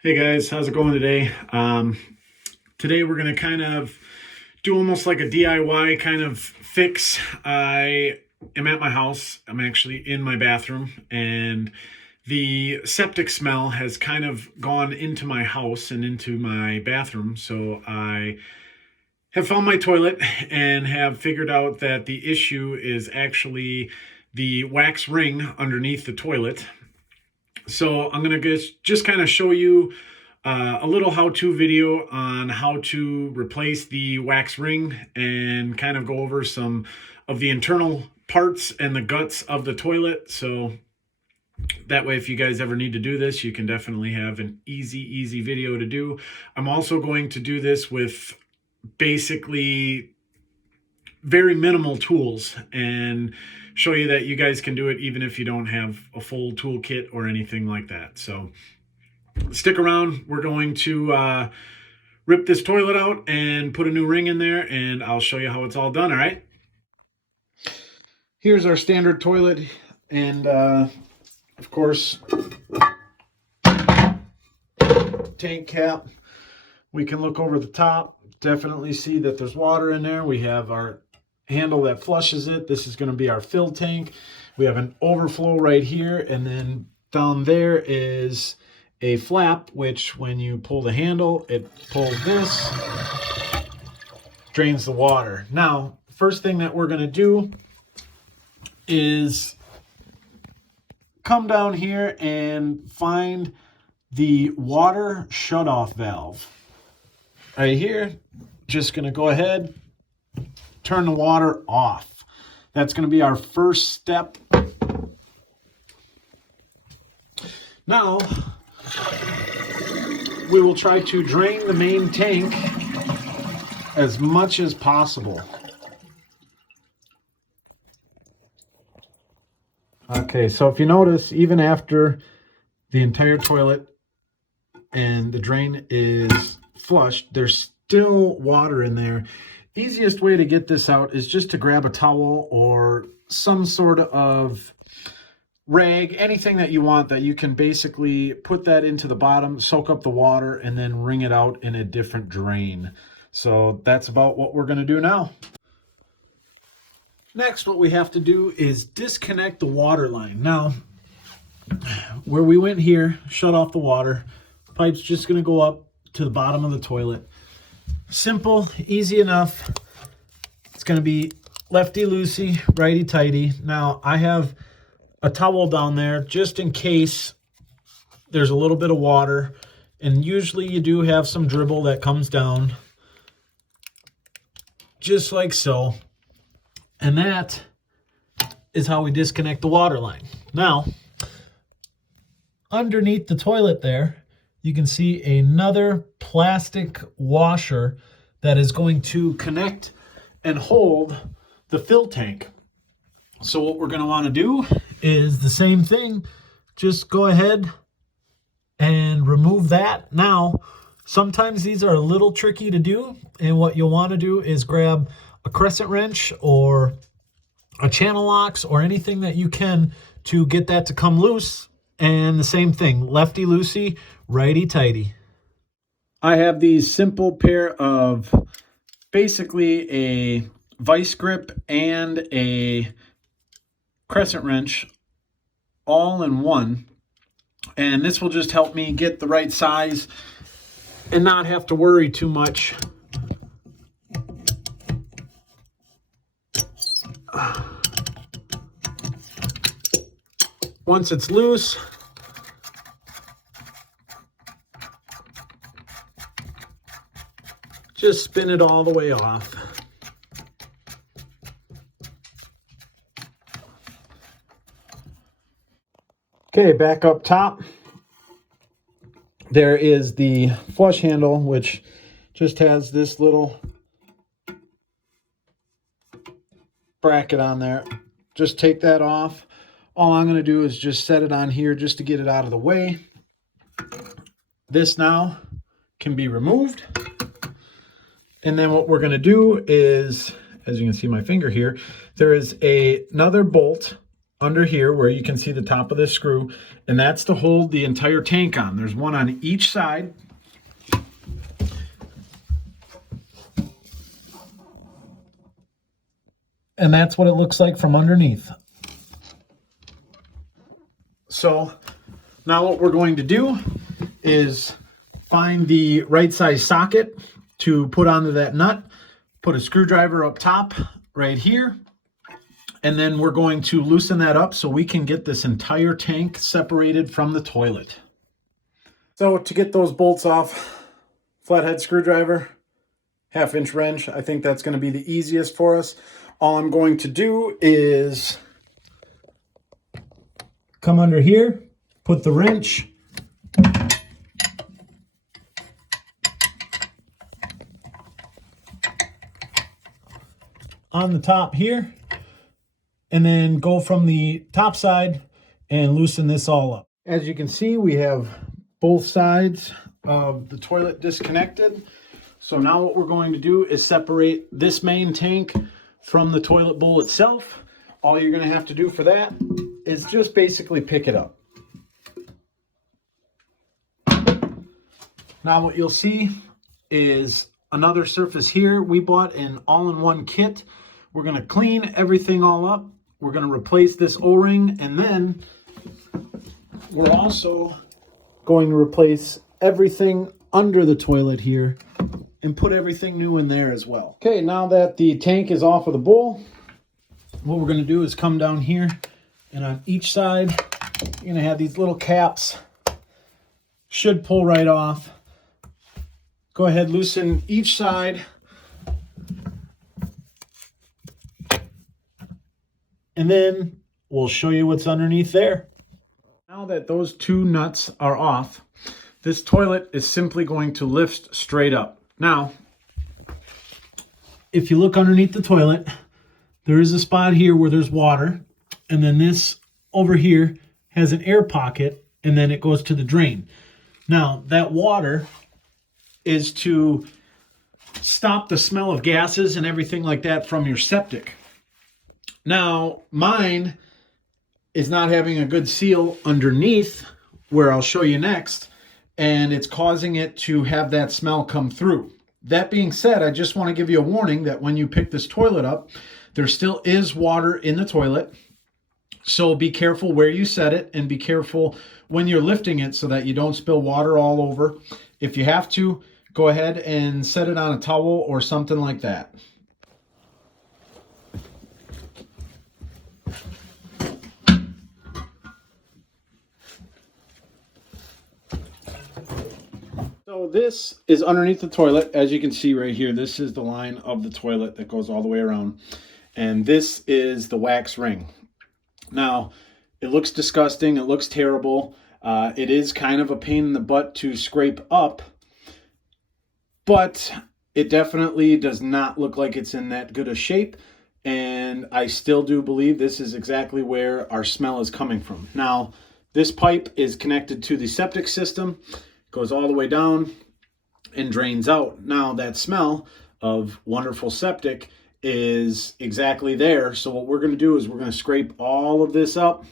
Hey guys, how's it going today? Today we're going to kind of do almost like a DIY kind of fix. I am at my house. I'm actually in my bathroom, and the septic smell has kind of gone into my house and into my bathroom. So I have found my toilet and have figured out that the issue is actually the wax ring underneath the toilet. So I'm going to just kind of show you a little how-to video on how to replace the wax ring and kind of go over some of the internal parts and the guts of the toilet. So that way, if you guys ever need to do this, you can definitely have an easy video to do. I'm also going to do this with basically very minimal tools and show you that you guys can do it even if you don't have a full toolkit or anything like that. So stick around. We're going to rip this toilet out and put a new ring in there, and I'll show you how it's all done. All right. Here's our standard toilet, and of course, tank cap. We can look over the top, definitely see that there's water in there. We have our handle that flushes it. This is going to be our fill tank. We have an overflow right here, and then down there is a flap, which when you pull the handle, it pulls this, drains the water. Now, first thing that we're going to do is come down here and find the water shutoff valve. Right here, just going to go ahead, turn the water off. That's going to be our first step. Now, we will try to drain the main tank as much as possible. Okay, so if you notice, even after the entire toilet and the drain is flushed, there's still water in there. Easiest way to get this out is just to grab a towel or some sort of rag, anything that you want, that you can basically put that into the bottom, soak up the water, and then wring it out in a different drain. So that's about what we're going to do now. Next, what we have to do is disconnect the water line. Now, where we went here, shut off the water. Pipe's just going to go up to the bottom of the toilet. Simple, easy enough. It's going to be lefty-loosey, righty-tighty. Now, I have a towel down there just in case there's a little bit of water, and usually you do have some dribble that comes down just like so, and that is how we disconnect the water line. Now, underneath the toilet there, you can see another plastic washer that is going to connect and hold the fill tank. So what we're going to want to do is the same thing. Just go ahead and remove that. Now, sometimes these are a little tricky to do, and what you'll want to do is grab a crescent wrench or a channel locks or anything that you can to get that to come loose. And the same thing, lefty-loosey, righty-tighty. I have these simple pair of basically a vice grip and a crescent wrench all in one, and this will just help me get the right size and not have to worry too much. Once it's loose, just spin it all the way off. Okay, back up top, there is the flush handle, which just has this little bracket on there. Just take that off. All I'm going to do is just set it on here just to get it out of the way. This now can be removed. And then what we're going to do is, as you can see my finger here, there is another bolt under here where you can see the top of this screw, and that's to hold the entire tank on. There's one on each side. And that's what it looks like from underneath. So now what we're going to do is find the right size socket to put onto that nut, put a screwdriver up top right here, and then we're going to loosen that up so we can get this entire tank separated from the toilet. So to get those bolts off, flathead screwdriver, 1/2 inch wrench. I think that's going to be the easiest for us. All I'm going to do is come under here, put the wrench on the top here, and then go from the top side and loosen this all up. As you can see, we have both sides of the toilet disconnected. So now what we're going to do is separate this main tank from the toilet bowl itself. All you're going to have to do for that is just basically pick it up. Now what you'll see is another surface here. We bought an all-in-one kit. We're going to clean everything all up. We're going to replace this O-ring, and then we're also going to replace everything under the toilet here and put everything new in there as well. Okay, now that the tank is off of the bowl, what we're going to do is come down here, and on each side you're going to have these little caps. Should pull right off. Go ahead, loosen each side, and then we'll show you what's underneath there. Now that those two nuts are off, this toilet is simply going to lift straight up. Now, if you look underneath the toilet, there is a spot here where there's water, and then this over here has an air pocket, and then it goes to the drain. Now, that water is to stop the smell of gases and everything like that from your septic. Now, mine is not having a good seal underneath, where I'll show you next, and it's causing it to have that smell come through. That being said, I just want to give you a warning that when you pick this toilet up, there still is water in the toilet. So be careful where you set it, and be careful when you're lifting it so that you don't spill water all over. If you have to, go ahead and set it on a towel or something like that. So this is underneath the toilet. As you can see right here, this is the line of the toilet that goes all the way around. And this is the wax ring. Now, it looks disgusting. It looks terrible. It is kind of a pain in the butt to scrape up, but it definitely does not look like it's in that good a shape. And I still do believe this is exactly where our smell is coming from. Now, this pipe is connected to the septic system, goes all the way down and drains out. Now, that smell of wonderful septic is exactly there. So what we're going to do is we're going to scrape all of this up,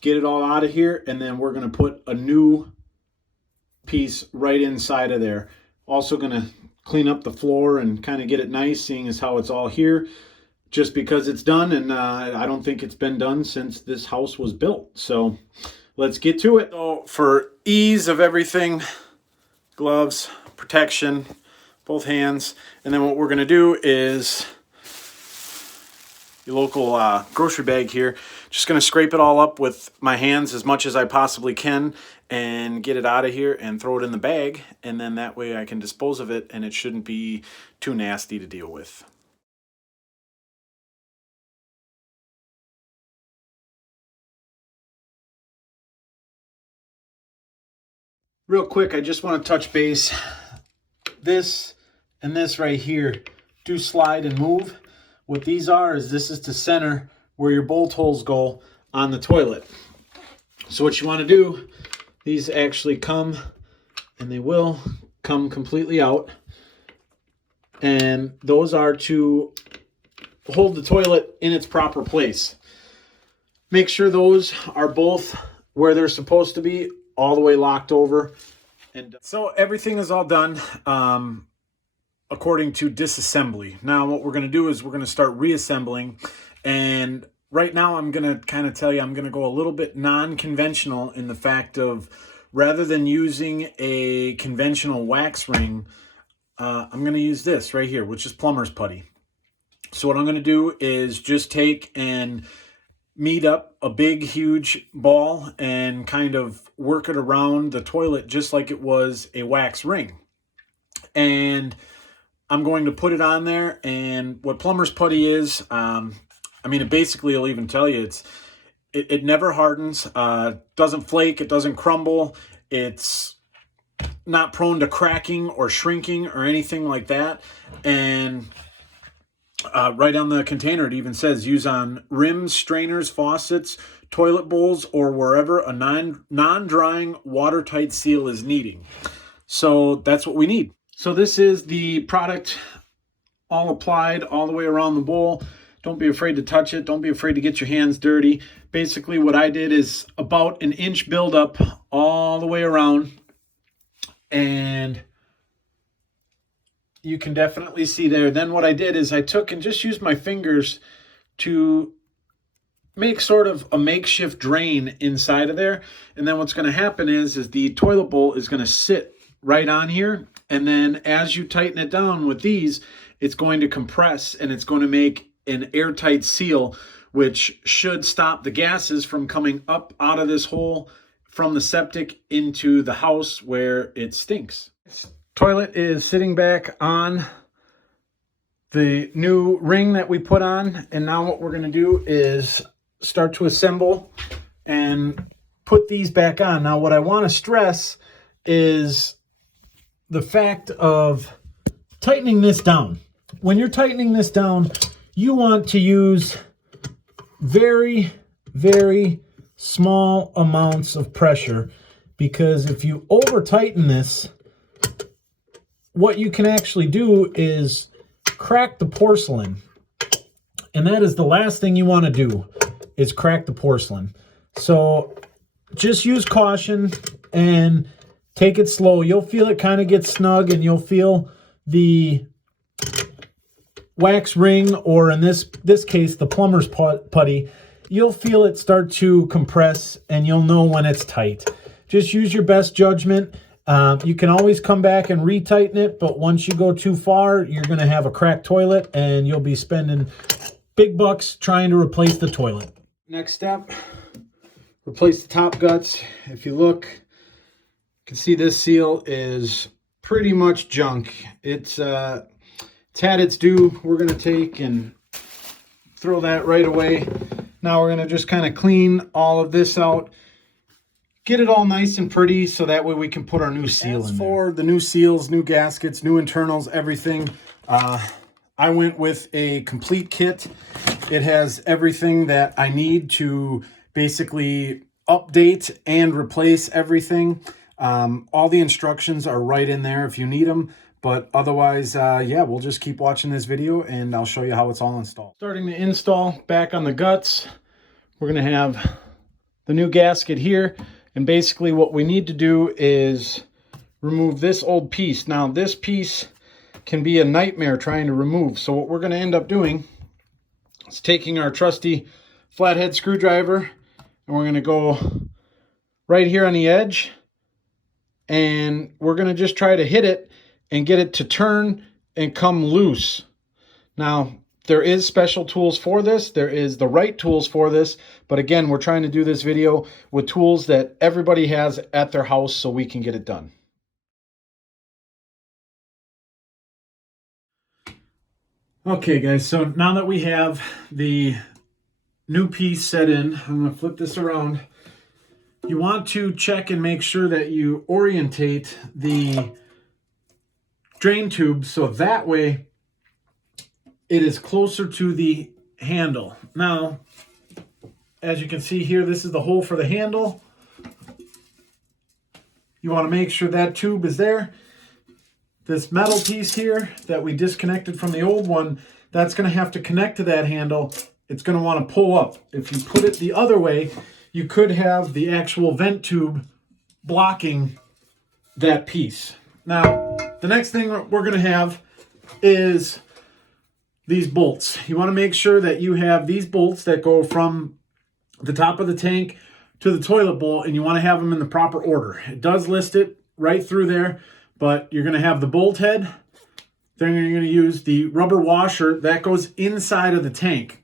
get it all out of here, and then we're going to put a new piece right inside of there. Also going to clean up the floor and kind of get it nice, seeing as how it's all here just because it's done, and I don't think it's been done since this house was built. So let's get to it. So for ease of everything, gloves, protection, both hands, and then what we're going to do is your local grocery bag here. Just going to scrape it all up with my hands as much as I possibly can and get it out of here and throw it in the bag, and then that way I can dispose of it and it shouldn't be too nasty to deal with. Real quick, I just want to touch base. This and this right here do slide and move. What these are is this is to center where your bolt holes go on the toilet. So what you want to do, these actually come, and they will come completely out. And those are to hold the toilet in its proper place. Make sure those are both where they're supposed to be, all the way locked over. And so everything is all done according to disassembly. Now what we're going to do is we're going to start reassembling. And right now I'm going to kind of tell you, I'm going to go a little bit non-conventional in the fact of, rather than using a conventional wax ring, I'm going to use this right here, which is plumber's putty. So what I'm going to do is just take and meet up a big, huge ball and kind of work it around the toilet just like it was a wax ring. And I'm going to put it on there. And what plumber's putty is, I mean, it basically will even tell you it never hardens, doesn't flake, it doesn't crumble, it's not prone to cracking or shrinking or anything like that. And right on the container, it even says use on rims, strainers, faucets, toilet bowls, or wherever a non-drying watertight seal is needing. So that's what we need. So this is the product all applied all the way around the bowl. Don't be afraid to touch it. Don't be afraid to get your hands dirty. Basically what I did is about an inch buildup all the way around. And you can definitely see there. Then what I did is I took and just used my fingers to make sort of a makeshift drain inside of there. And then what's going to happen is the toilet bowl is going to sit right on here. And then as you tighten it down with these, it's going to compress and it's going to make an airtight seal, which should stop the gases from coming up out of this hole from the septic into the house where it stinks. Toilet is sitting back on the new ring that we put on. And now what we're going to do is start to assemble and put these back on. Now what I want to stress is the fact of tightening this down. When you're tightening this down, you want to use very, very small amounts of pressure, because if you over tighten this, what you can actually do is crack the porcelain. And that is the last thing you want to do, is crack the porcelain. So just use caution and take it slow. You'll feel it kind of get snug, and you'll feel the wax ring, or in this case, the plumber's putty, you'll feel it start to compress, and you'll know when it's tight. Just use your best judgment. You can always come back and retighten it, but once you go too far, you're going to have a cracked toilet, and you'll be spending big bucks trying to replace the toilet. Next step, replace the top guts. If you look, you can see this seal is pretty much junk. It's had its due. We're going to take and throw that right away. Now we're going to just kind of clean all of this out. Get it all nice and pretty so that way we can put our new seal in there. As for the new seals, new gaskets, new internals, everything, I went with a complete kit. It has everything that I need to basically update and replace everything. All the instructions are right in there if you need them. But otherwise, yeah, we'll just keep watching this video and I'll show you how it's all installed. Starting to install back on the guts, we're going to have the new gasket here. And basically what we need to do is remove this old piece. Now this piece can be a nightmare trying to remove. So what we're going to end up doing is taking our trusty flathead screwdriver, and we're going to go right here on the edge. And we're going to just try to hit it and get it to turn and come loose. Now, there is special tools for this. There is the right tools for this. But again, we're trying to do this video with tools that everybody has at their house so we can get it done. Okay, guys, so now that we have the new piece set in, I'm going to flip this around. You want to check and make sure that you orientate the drain tube so that way it is closer to the handle. Now, as you can see here, this is the hole for the handle. You want to make sure that tube is there. This metal piece here that we disconnected from the old one, that's going to have to connect to that handle it's going to want to pull up. If you put it the other way, you could have the actual vent tube blocking that piece. Now, the next thing we're going to have is these bolts. You want to make sure that you have these bolts that go from the top of the tank to the toilet bowl, and you want to have them in the proper order. It does list it right through there, but you're going to have the bolt head. Then you're going to use the rubber washer that goes inside of the tank.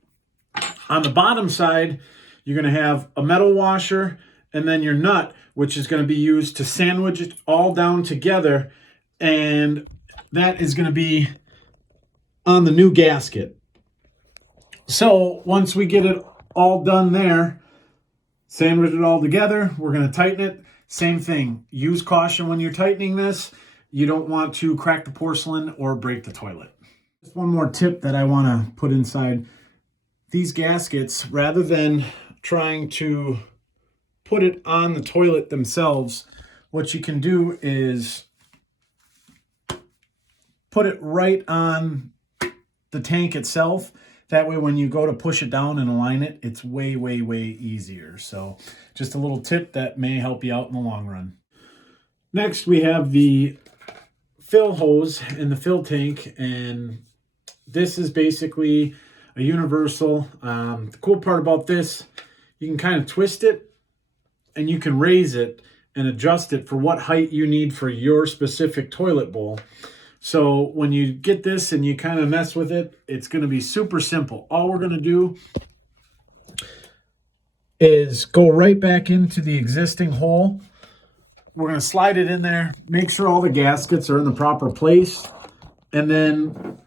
On the bottom side, you're going to have a metal washer, and then your nut, which is going to be used to sandwich it all down together, and that is going to be on the new gasket. So once we get it all done there, sandwich it all together, we're going to tighten it. Same thing. Use caution when you're tightening this. You don't want to crack the porcelain or break the toilet. Just one more tip that I want to put inside these gaskets. Rather than trying to put it on the toilet themselves, what you can do is put it right on the tank itself. That way when you go to push it down and align it, it's way, way, way easier. So just a little tip that may help you out in the long run. Next, we have the fill hose in the fill tank, and this is basically a universal. The cool part about this, you can kind of twist it and you can raise it and adjust it for what height you need for your specific toilet bowl. So when you get this and you kind of mess with it, it's going to be super simple. All we're going to do is go right back into the existing hole. We're going to slide it in there, make sure all the gaskets are in the proper place, and then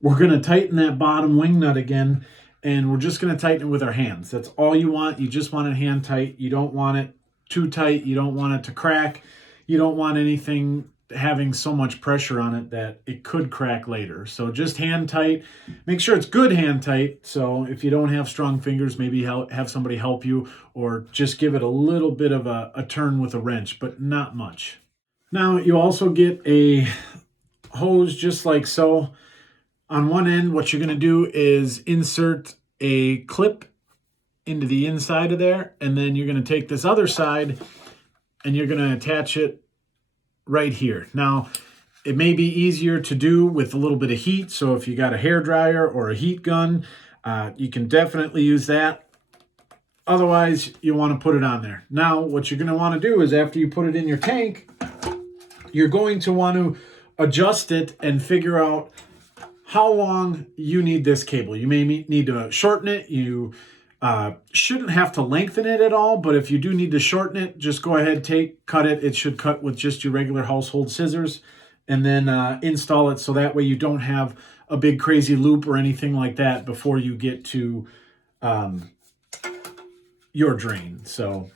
we're going to tighten that bottom wing nut again, and we're just going to tighten it with our hands. That's all you want. You just want it hand tight. You don't want it too tight. You don't want it to crack. You don't want anything having so much pressure on it that it could crack later. So just hand tight. Make sure it's good hand tight. So if you don't have strong fingers, maybe have somebody help you, or just give it a little bit of a turn with a wrench, but not much. Now you also get a hose just like so. On one end, what you're going to do is insert a clip into the inside of there, and then you're going to take this other side and you're going to attach it right here. Now, it may be easier to do with a little bit of heat, so if you got a hair dryer or a heat gun, you can definitely use that. Otherwise, you want to put it on there. Now, what you're going to want to do is after you put it in your tank, you're going to want to adjust it and figure out how long you need this cable. You may need to shorten it. You shouldn't have to lengthen it at all, but if you do need to shorten it, just go ahead, cut it. It should cut with just your regular household scissors, and then install it so that way you don't have a big crazy loop or anything like that before you get to your drain. So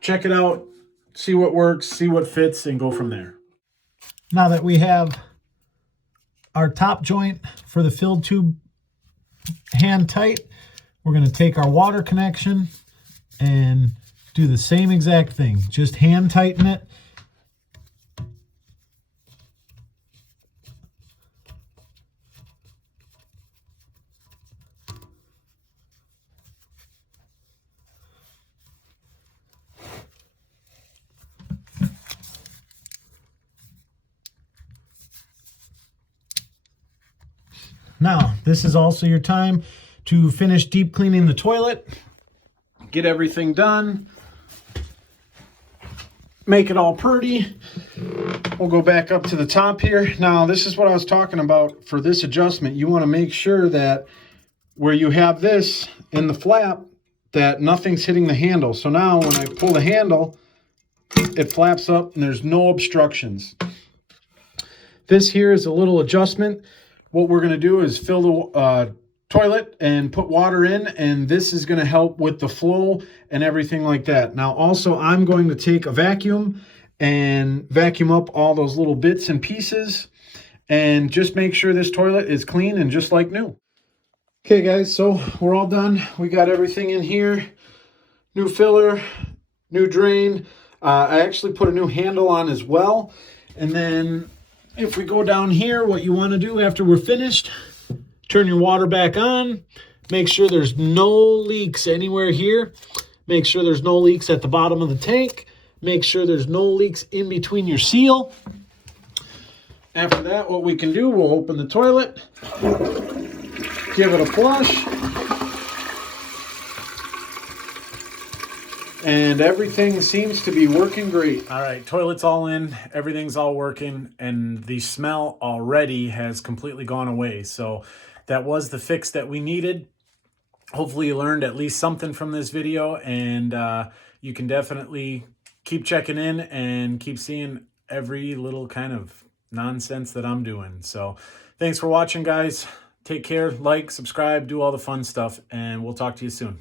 check it out, see what works, see what fits, and go from there. Now that we have our top joint for the fill tube hand tight, we're going to take our water connection and do the same exact thing. Just hand tighten it. Now, this is also your time to finish deep cleaning the toilet, get everything done, make it all pretty. We'll go back up to the top here. Now, this is what I was talking about for this adjustment. You want to make sure that where you have this in the flap, that nothing's hitting the handle. So now when I pull the handle, it flaps up and there's no obstructions. This here is a little adjustment. What we're going to do is fill the toilet and put water in, and this is going to help with the flow and everything like that. Now also, I'm going to take a vacuum and vacuum up all those little bits and pieces and just make sure this toilet is clean and just like new. Okay guys, so we're all done. We got everything in here. New filler, new drain. I actually put a new handle on as well. And then if we go down here, what you want to do after we're finished, turn your water back on, Make sure there's no leaks anywhere here. Make sure there's no leaks at the bottom of the tank. Make sure there's no leaks in between your seal. After that, what we can do, we'll open the toilet, give it a flush, and everything seems to be working great. All right, toilet's all in, everything's all working, and the smell already has completely gone away. So that was the fix that we needed. Hopefully you learned at least something from this video, and you can definitely keep checking in and keep seeing every little kind of nonsense that I'm doing. So thanks for watching, guys. Take care, like, subscribe, do all the fun stuff, and we'll talk to you soon.